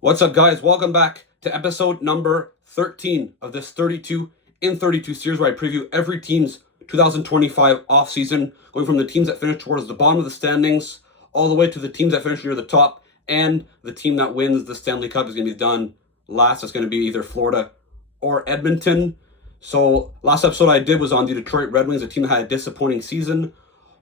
What's up, guys? Welcome back to episode number 13 of this 32 in 32 series where I preview every team's 2025 offseason, going from the teams that finish towards the bottom of the standings all the way to the teams that finish near the top, and the team that wins the Stanley Cup is going to be done last. It's going to be either Florida or Edmonton. So last episode I did was on the Detroit Red Wings, a team that had a disappointing season.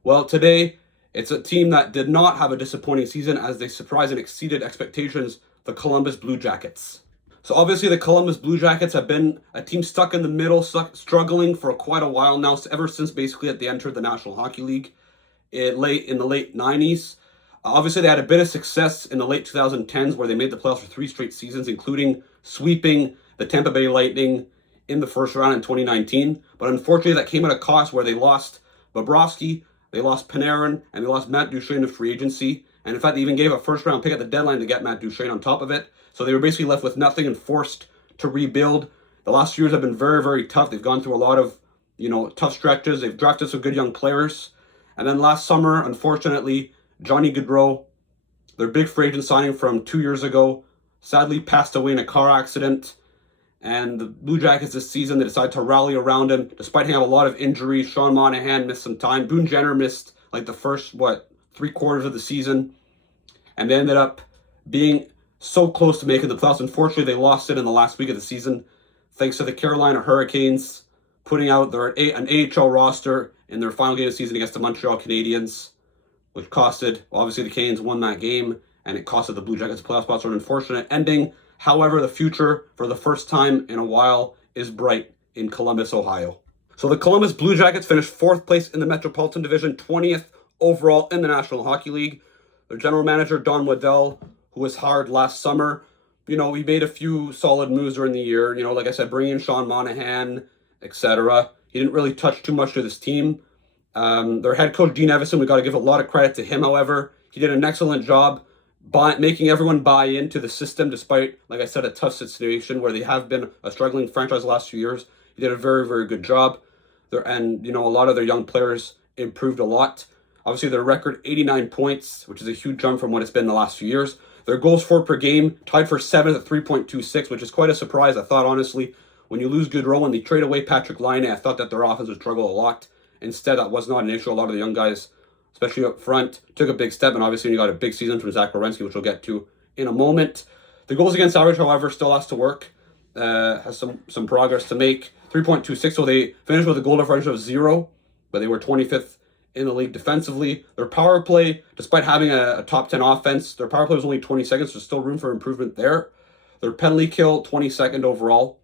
Well, today it's a team that did not have a disappointing season as they surprised and exceeded expectations, the Columbus Blue Jackets. So obviously the Columbus Blue Jackets have been a team stuck in the middle, struggling for quite a while now, ever since basically they entered the National Hockey League in the late 90s. Obviously they had a bit of success in the late 2010s where they made the playoffs for 3 straight seasons, including sweeping the Tampa Bay Lightning in the first round in 2019. But unfortunately that came at a cost where they lost Bobrovsky, they lost Panarin, and they lost Matt Duchene to free agency. And in fact, they even gave a first-round pick at the deadline to get Matt Duchene on top of it. So they were basically left with nothing and forced to rebuild. The last few years have been very, very tough. They've gone through a lot of, tough stretches. They've drafted some good young players. And then last summer, unfortunately, Johnny Gaudreau, their big free agent signing from 2 years ago, sadly passed away in a car accident. And the Blue Jackets this season, they decided to rally around him, despite having a lot of injuries. Sean Monahan missed some time. Boone Jenner missed like the first, 3/4 of the season. And they ended up being so close to making the playoffs. Unfortunately, they lost it in the last week of the season, thanks to the Carolina Hurricanes putting out an AHL roster in their final game of the season against the Montreal Canadiens, which costed, obviously the Canes won that game, and it costed the Blue Jackets playoff spots. So an unfortunate ending. However, the future, for the first time in a while, is bright in Columbus, Ohio. So the Columbus Blue Jackets finished 4th place in the Metropolitan Division, 20th overall in the National Hockey League. Their general manager, Don Waddell, who was hired last summer, he made a few solid moves during the year. Like I said, bringing in Sean Monahan, etc. He didn't really touch too much to this team. Their head coach, Dean Evison, we got to give a lot of credit to him, however. He did an excellent job making everyone buy into the system, despite, like I said, a tough situation where they have been a struggling franchise the last few years. He did a very, very good job. A lot of their young players improved a lot. Obviously, their record, 89 points, which is a huge jump from what it's been the last few years. Their goals for per game, tied for 7th at 3.26, which is quite a surprise. I thought, honestly, when you lose Gaudreau and they trade away Patrick Laine, I thought that their offense would struggle a lot. Instead, that was not an issue. A lot of the young guys, especially up front, took a big step, and obviously you got a big season from Zach Werenski, which we'll get to in a moment. The goals against average, however, still has to work. Has some progress to make. 3.26, so they finished with a goal differential of 0, but they were 25th in the league defensively. Their power play, despite having a top 10 offense, their power play was only 20 seconds, so still room for improvement there. Their penalty kill, 22nd overall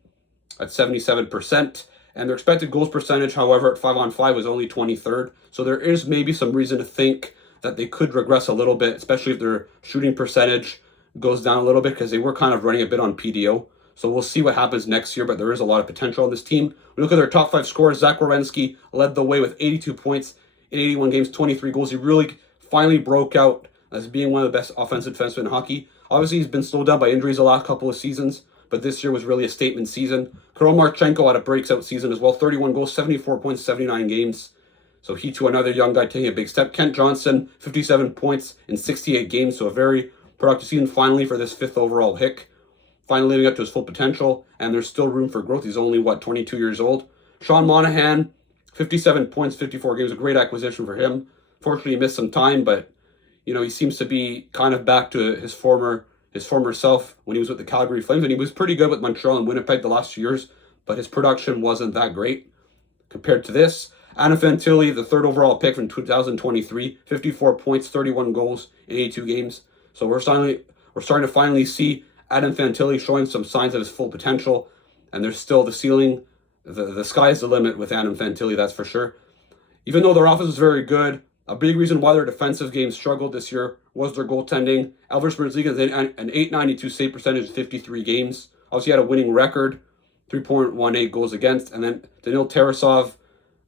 at 77%. And their expected goals percentage, however, at 5-on-5 was only 23rd. So there is maybe some reason to think that they could regress a little bit, especially if their shooting percentage goes down a little bit, because they were kind of running a bit on PDO. So we'll see what happens next year, but there is a lot of potential on this team. We look at their top 5 scorers. Zach Werenski led the way with 82 points in 81 games, 23 goals. He really finally broke out as being one of the best offensive defensemen in hockey. Obviously, he's been slowed down by injuries the last couple of seasons, but this year was really a statement season. Kirill Marchenko had a breakout season as well. 31 goals, 74 points, 79 games. So he, too, another young guy taking a big step. Kent Johnson, 57 points in 68 games. So a very productive season finally for this 5th overall pick. Finally living up to his full potential. And there's still room for growth. He's only, 22 years old. Sean Monahan, 57 points, 54 games. A great acquisition for him. Fortunately, he missed some time, but, he seems to be kind of back to his former self when he was with the Calgary Flames, and he was pretty good with Montreal and Winnipeg the last few years, but his production wasn't that great compared to this. Adam Fantilli, the 3rd overall pick from 2023, 54 points, 31 goals in 82 games. So we're starting to finally see Adam Fantilli showing some signs of his full potential, and there's still the ceiling. The sky's the limit with Adam Fantilli, that's for sure. Even though their offense is very good, a big reason why their defensive game struggled this year was their goaltending. Elvis Merzlikins had an .892 save percentage in 53 games. Obviously, he had a winning record, 3.18 goals against. And then Daniil Tarasov,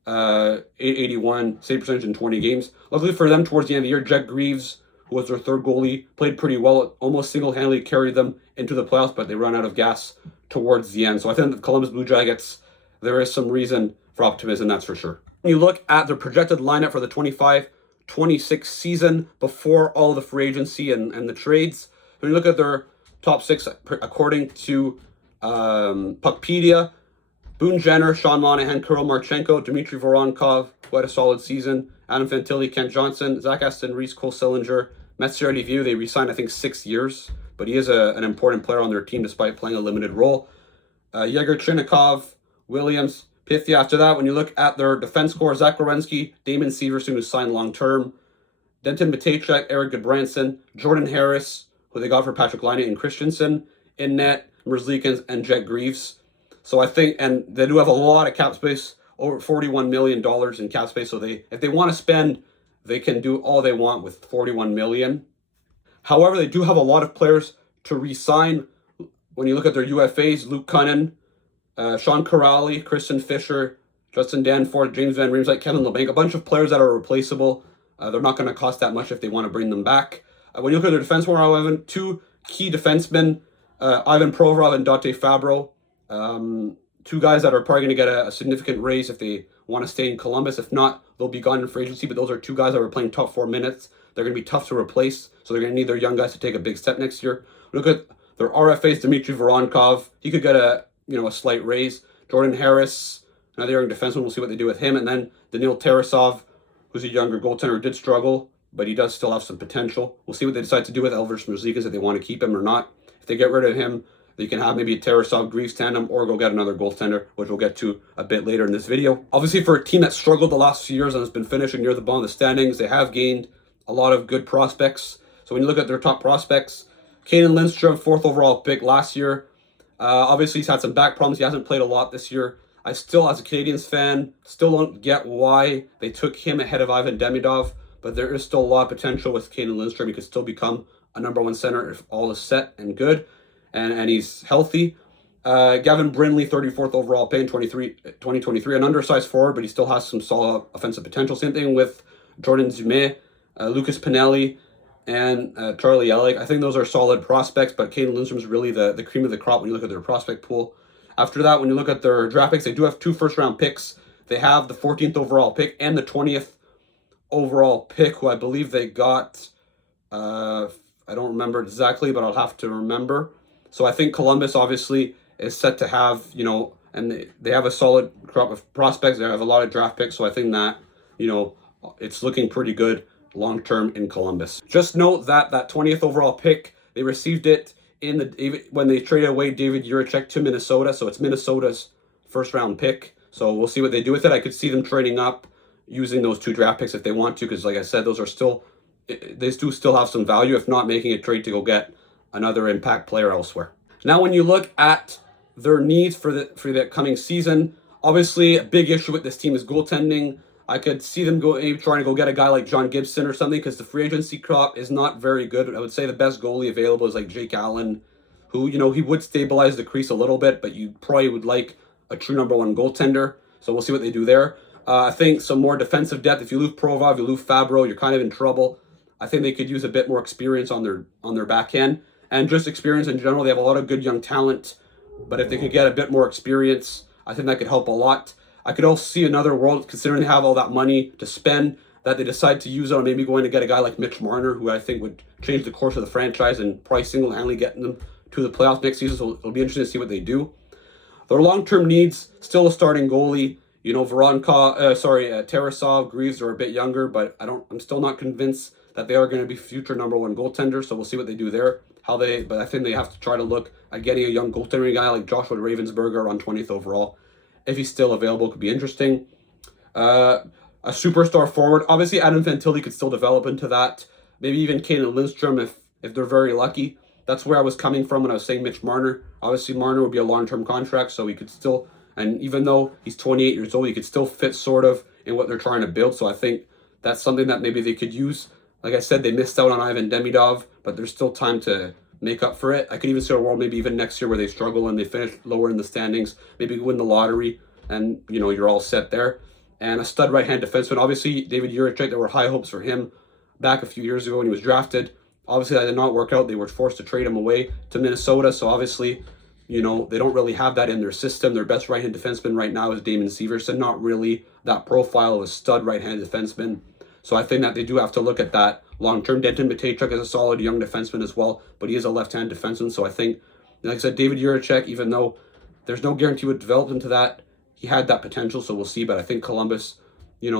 .881 save percentage in 20 games. Luckily for them, towards the end of the year, Jack Greaves, who was their 3rd goalie, played pretty well. Almost single-handedly carried them into the playoffs, but they ran out of gas towards the end. So I think the Columbus Blue Jackets, there is some reason for optimism, that's for sure. When you look at their projected lineup for the 25-26 season before all the free agency and the trades, when you look at their top 6 according to Puckpedia. Boone Jenner, Sean Monahan, Kirill Marchenko, Dmitry Voronkov, who had a solid season, Adam Fantilli, Kent Johnson, Zach Aston Reese, Cole Sillinger, Messier View. They re-signed, I think, 6 years, but he is an important player on their team despite playing a limited role. Yegor Chinnikov, Williams, Pythia. After that, when you look at their defense core, Zach Werenski, Damon Severson, who signed long-term, Denton Matejchuk, Eric Goodbranson, Jordan Harris, who they got for Patrick Laine, and Christensen, in net, Merzlikins, and Jet Greaves. So I think, and they do have a lot of cap space, over $41 million in cap space. So if they want to spend, they can do all they want with $41 million. However, they do have a lot of players to re-sign. When you look at their UFAs, Luke Cunnin, Sean Corrali, Kristen Fisher, Justin Danforth, James Van Riemsdyk, Kevin LeBanc, a bunch of players that are replaceable. They're not going to cost that much if they want to bring them back. When you look at their defense more, however, 2 key defensemen, Ivan Provorov and Dante Fabro. 2 guys that are probably going to get a significant raise if they want to stay in Columbus. If not, they'll be gone in free agency. But those are 2 guys that were playing top 4 minutes. They're going to be tough to replace. So they're going to need their young guys to take a big step next year. Look at their RFAs, Dmitry Voronkov. He could get a slight raise. Jordan Harris, another young defenseman. We'll see what they do with him. And then Daniil Tarasov, who's a younger goaltender, did struggle, but he does still have some potential. We'll see what they decide to do with Elvis Merzlikins, if they want to keep him or not. If they get rid of him, they can have maybe a Tarasov Greaves tandem or go get another goaltender, which we'll get to a bit later in this video. Obviously, for a team that struggled the last few years and has been finishing near the bottom of the standings, they have gained a lot of good prospects. So when you look at their top prospects, Kaden Lindstrom, 4th overall pick last year. Obviously, he's had some back problems. He hasn't played a lot this year. I still, as a Canadiens fan, still don't get why they took him ahead of Ivan Demidov, but there is still a lot of potential with Kaden Lindstrom. He could still become a number 1 center if all is set and good, and he's healthy. Gavin Brindley, 34th overall pick in 2023, an undersized forward, but he still has some solid offensive potential. Same thing with Jordan Dumais, Lucas Pinelli, and Charlie Ellick. I think those are solid prospects, but Kaden Lindstrom is really the cream of the crop when you look at their prospect pool. After that, when you look at their draft picks, they do have 2 first-round picks. They have the 14th overall pick and the 20th overall pick, who I believe they got, I don't remember exactly, but I'll have to remember. So I think Columbus, obviously, is set to have, and they have a solid crop of prospects. They have a lot of draft picks, so I think that, it's looking pretty good long-term in Columbus. Just note that 20th overall pick, they received it when they traded away David Jiricek to Minnesota, so it's Minnesota's first-round pick. So we'll see what they do with it. I could see them trading up using those 2 draft picks if they want to, because like I said, those are they do still have some value, if not making a trade to go get another impact player elsewhere. Now, when you look at their needs for the coming season, obviously a big issue with this team is goaltending. I could see them trying to go get a guy like John Gibson or something, because the free agency crop is not very good. I would say the best goalie available is like Jake Allen, who, he would stabilize the crease a little bit, but you probably would like a true number 1 goaltender. So we'll see what they do there. I think some more defensive depth. If you lose Provorov, you lose Fabro, you're kind of in trouble. I think they could use a bit more experience on their back end, and just experience in general. They have a lot of good young talent, but if they could get a bit more experience, I think that could help a lot. I could also see another world, considering they have all that money to spend, that they decide to use on maybe going to get a guy like Mitch Marner, who I think would change the course of the franchise and probably single-handedly getting them to the playoffs next season. So it'll be interesting to see what they do. Their long-term needs, still a starting goalie. Tarasov, Greaves are a bit younger, but I'm still not convinced that they are going to be future number 1 goaltenders. So we'll see what they do there. But I think they have to try to look at getting a young goaltending guy like Joshua Ravensburger on 20th overall. If he's still available, could be interesting. A superstar forward. Obviously, Adam Fantilli could still develop into that. Maybe even Kaden Lindstrom if they're very lucky. That's where I was coming from when I was saying Mitch Marner. Obviously, Marner would be a long-term contract, so he could still, and even though he's 28 years old, he could still fit sort of in what they're trying to build. So I think that's something that maybe they could use. Like I said, they missed out on Ivan Demidov, but there's still time to make up for it. I could even see a world maybe even next year where they struggle and they finish lower in the standings, maybe win the lottery, and you're all set there. And a stud right-hand defenseman. Obviously, David Jiricek, there were high hopes for him back a few years ago when he was drafted. Obviously, that did not work out. They were forced to trade him away to Minnesota. So obviously, they don't really have that in their system. Their best right-hand defenseman right now is Damon Severson, not really that profile of a stud right-hand defenseman. So I think that they do have to look at that long-term. Denton Matejchuk is a solid young defenseman as well, but he is a left-hand defenseman. So I think, like I said, David Jiricek, even though there's no guarantee would develop into that, he had that potential, so we'll see. But I think Columbus, their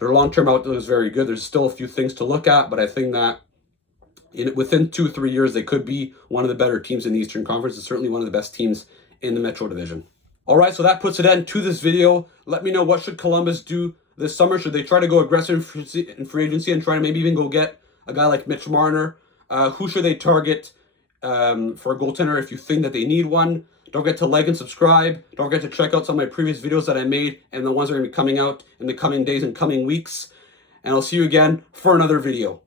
long-term outlook is very good. There's still a few things to look at, but I think that within 2-3 years, they could be one of the better teams in the Eastern Conference, and certainly one of the best teams in the Metro Division. All right, so that puts an end to this video. Let me know, what should Columbus do this summer? Should they try to go aggressive in free agency and try to maybe even go get a guy like Mitch Marner? Who should they target for a goaltender if you think that they need one? Don't forget to like and subscribe. Don't forget to check out some of my previous videos that I made and the ones that are going to be coming out in the coming days and coming weeks. And I'll see you again for another video.